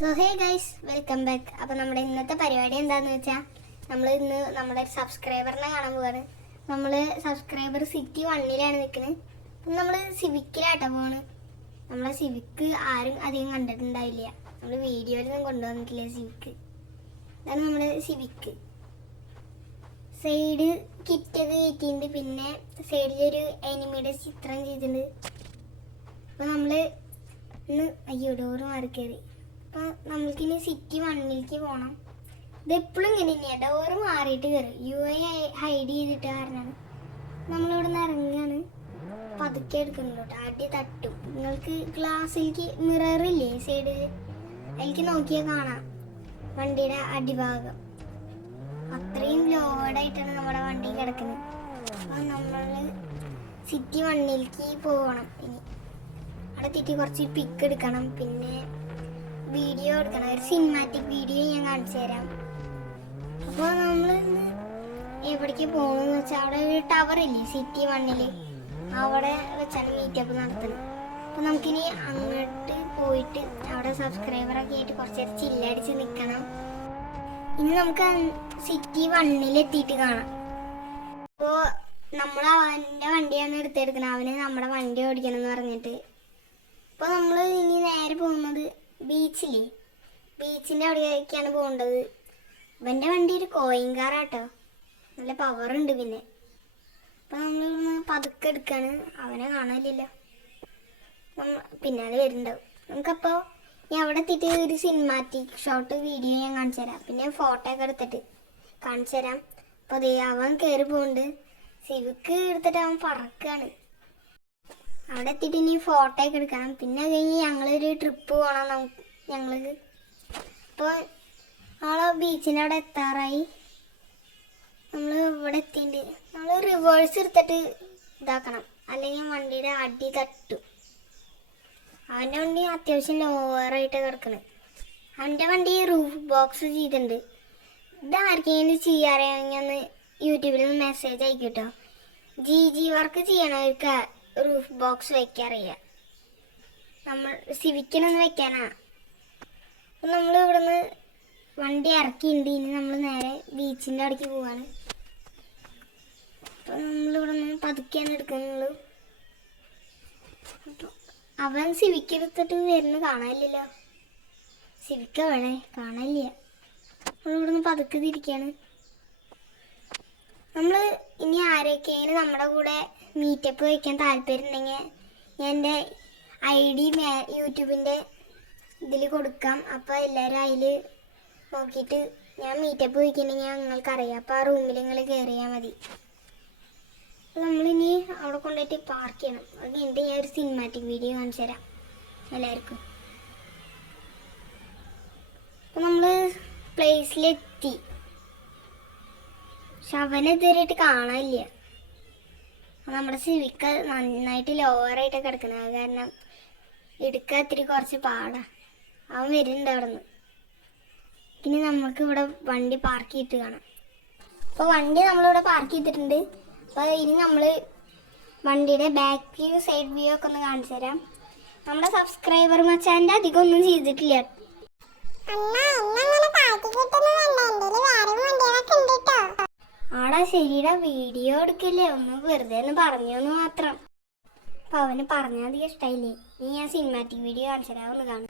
So hey guys, welcome back. അപ്പോൾ നമ്മുടെ ഇന്നത്തെ പരിപാടി എന്താണെന്ന് വെച്ചാൽ നമ്മൾ ഇന്ന് നമ്മുടെ സബ്സ്ക്രൈബറിനെ കാണാൻ പോവാണ്. നമ്മൾ സബ്സ്ക്രൈബർ സിറ്റി 1ലാണ് നിൽക്കുന്നത്. അപ്പം നമ്മൾ സിവിക്കിലാട്ടോ പോണ്. നമ്മളെ സിവിക്ക് ആരും അധികം കണ്ടിട്ടുണ്ടാവില്ല. നമ്മൾ വീഡിയോയിലൊന്നും കൊണ്ടുവന്നിട്ടില്ല സിവിക്ക്. ഇതാണ് നമ്മുടെ സിവിക്ക്. സൈഡ് കിറ്റൊക്കെ കയറ്റിയിട്ടുണ്ട്. പിന്നെ സൈഡിലൊരു എനിമിയുടെ ചിത്രം ചെയ്തിട്ടുണ്ട്. അപ്പോൾ നമ്മൾ ഇന്ന് ഡോറ് മാറി കയറി. അപ്പോൾ നമ്മൾക്കിനി സിറ്റി 1ലേക്ക് പോകണം. ഇതെപ്പോഴും ഇങ്ങനെ തന്നെയാണ്, ഡോറ് മാറിയിട്ട് കയറി. ഹൈഡ് ചെയ്തിട്ട് കാരണമാണ് നമ്മളിവിടെ നിന്ന് ഇറങ്ങുകയാണ്. പതുക്കെ എടുക്കുന്നുണ്ട്, അടി തട്ടും. നിങ്ങൾക്ക് ഗ്ലാസ്സിലേക്ക് മിററില്ലേ സൈഡിൽ, അതിലേക്ക് നോക്കിയാൽ കാണാം വണ്ടിയുടെ അടിഭാഗം. അത്രയും ലോഡായിട്ടാണ് നമ്മുടെ വണ്ടി കിടക്കുന്നത്. അപ്പോൾ നമ്മൾ സിറ്റി 1ലേക്ക് പോകണം. ഇനി അവിടെ എത്തിയിട്ട് കുറച്ച് പിക്ക് എടുക്കണം, പിന്നെ വീഡിയോ എടുക്കണം. ഒരു സിനിമാറ്റിക് വീഡിയോ ഞാൻ കാണിച്ചു തരാം. അപ്പോൾ നമ്മൾ എവിടേക്ക് പോകണമെന്ന് വെച്ചാൽ അവിടെ ഒരു ടവർ ഇല്ലേ സിറ്റി 1ൽ, അവിടെ വെച്ചാണ് മീറ്റപ്പ് നടത്തുന്നത്. അപ്പോൾ നമുക്കിനി അങ്ങോട്ട് പോയിട്ട് അവിടെ സബ്സ്ക്രൈബറൊക്കെ ആയിട്ട് കുറച്ച് നേരം ചില്ലടിച്ച് നിൽക്കണം. ഇനി നമുക്ക് സിറ്റി 1ൽ എത്തിയിട്ട് കാണാം. അപ്പോൾ നമ്മൾ അവൻ്റെ വണ്ടിയാണ് എടുത്തെടുക്കുന്നത്. അവന് നമ്മുടെ വണ്ടി ഓടിക്കണം എന്ന് പറഞ്ഞിട്ട്. അപ്പോൾ നമ്മൾ ഇനി നേരെ പോകുന്നത് ബീച്ചില്ലേ, ബീച്ചിൻ്റെ അവിടേക്കാണ് പോകേണ്ടത്. ഇവൻ്റെ വണ്ടി ഒരു കോയിൻ കാറാട്ടോ, നല്ല പവറുണ്ട്. പിന്നെ അപ്പം നമ്മളിവിടുന്ന് പതുക്കെ എടുക്കാണ്. അവനെ കാണാനില്ലല്ലോ, പിന്നാലെ വരുന്നുണ്ടാവും. നമുക്കപ്പോൾ ഞാൻ അവിടെ എത്തിയിട്ട് ഒരു സിനിമാറ്റിക് ഷോട്ട് വീഡിയോ ഞാൻ കാണിച്ചു തരാം. പിന്നെ ഫോട്ടോ ഒക്കെ എടുത്തിട്ട് കാണിച്ചു തരാം. അപ്പോൾ അതേ അവൻ കയറി പോകുന്നുണ്ട്. സിവിക്ക് എടുത്തിട്ട് അവൻ പറക്കുകയാണ്. അവിടെ എത്തിയിട്ട് ഇനി ഫോട്ടോ ഒക്കെ എടുക്കണം. പിന്നെ കഴിഞ്ഞ് ഞങ്ങളൊരു ട്രിപ്പ് പോകണം ഞങ്ങൾക്ക്. അപ്പോൾ നമ്മളെ ബീച്ചിൻ്റെ അവിടെ എത്താറായി. നമ്മൾ ഇവിടെ എത്തിയിട്ട് നമ്മൾ റിവേഴ്സ് എടുത്തിട്ട് ഇതാക്കണം, അല്ലെങ്കിൽ വണ്ടിയുടെ അടി തട്ടും. അവൻ്റെ വണ്ടി അത്യാവശ്യം ലോവറായിട്ട് കിടക്കണം. അവൻ്റെ വണ്ടി റൂഫ് ബോക്സ് ചെയ്തിട്ടുണ്ട്. ഇതാർക്കെങ്കിലും ചെയ്യാറിയാണെങ്കിൽ ഒന്ന് യൂട്യൂബിൽ നിന്ന് മെസ്സേജ് അയക്കും കേട്ടോ. ജി വർക്ക് ചെയ്യണവർക്ക് റൂഫ് ബോക്സ് വയ്ക്കാറിയാം. നമ്മൾ സിവിക്കിനൊന്ന് വെക്കാനാ. അപ്പം നമ്മൾ ഇവിടുന്ന് വണ്ടി ഇറക്കിയിട്ടുണ്ട്. ഇനി നമ്മൾ നേരെ ബീച്ചിൻ്റെ അവിടേക്ക് പോവാണ്. അപ്പം നമ്മളിവിടെ നിന്ന് പതുക്കെയാണ് എടുക്കുന്നുള്ളൂ. അപ്പം അവൻ സിവിക്ക് എടുത്തിട്ട് വരുന്നത് കാണാനില്ലല്ലോ. സിവിക്ക് വേണേ കാണാനില്ല. നമ്മളിവിടെ നിന്ന് പതുക്കെ തിരിക്കുകയാണ്. നമ്മൾ ഇനി ആരൊക്കെയാണ് നമ്മുടെ കൂടെ മീറ്റപ്പ് വയ്ക്കാൻ താല്പര്യം ഉണ്ടെങ്കിൽ ഞാൻ എൻ്റെ ID യൂട്യൂബിൻ്റെ ഇതിൽ കൊടുക്കാം. അപ്പോൾ എല്ലാവരും അതിൽ നോക്കിയിട്ട് ഞാൻ മീറ്റപ്പ് വയ്ക്കുന്നുണ്ടെങ്കിൽ നിങ്ങൾക്കറിയാം. അപ്പോൾ ആ റൂമിൽ നിങ്ങൾ കയറിയാൽ മതി. അപ്പോൾ നമ്മളിനി അവിടെ കൊണ്ടുപോയിട്ട് പാർക്ക് ചെയ്യണം. അത് കഴിഞ്ഞിട്ട് ഞാൻ ഒരു സിനിമാറ്റിക് വീഡിയോ കാണിച്ചു തരാം എല്ലാവർക്കും. അപ്പോൾ നമ്മൾ പ്ലേസിലെത്തി. പക്ഷെ അവനെ ഇതുവരെയായിട്ട് കാണാനില്ല. നമ്മുടെ സിവിക്ക് നന്നായിട്ട് ലോവറായിട്ട് കിടക്കുന്നത്. അത് കാരണം എടുക്കാൻ ഇത്തിരി കുറച്ച് പാടാ. അവൻ വരുന്നുണ്ട് അവിടെ നിന്ന്. ഇനി നമുക്ക് ഇവിടെ വണ്ടി പാർക്ക് ചെയ്തിട്ട് കാണാം. അപ്പോൾ വണ്ടി നമ്മളിവിടെ പാർക്ക് ചെയ്തിട്ടുണ്ട്. അപ്പോൾ ഇനി നമ്മൾ വണ്ടിയുടെ ബാക്ക് വ്യൂ സൈഡ് വ്യൂ ഒക്കെ ഒന്ന് കാണിച്ചു തരാം. നമ്മുടെ സബ്സ്ക്രൈബർ മച്ചാൻ്റെ അധികം ഒന്നും ചെയ്തിട്ടില്ല. ആടാ ശരിയുടെ വീഡിയോ എടുക്കില്ലേ, ഒന്ന് വെറുതെ ഒന്ന് പറഞ്ഞോന്ന് മാത്രം. അപ്പൊ അവന് പറഞ്ഞാൽ അധികം ഇഷ്ടമായില്ലേ. ഇനി ഞാൻ സിനിമാറ്റിക് വീഡിയോ കാണിച്ചു തരാം, ഒന്ന് കാണും.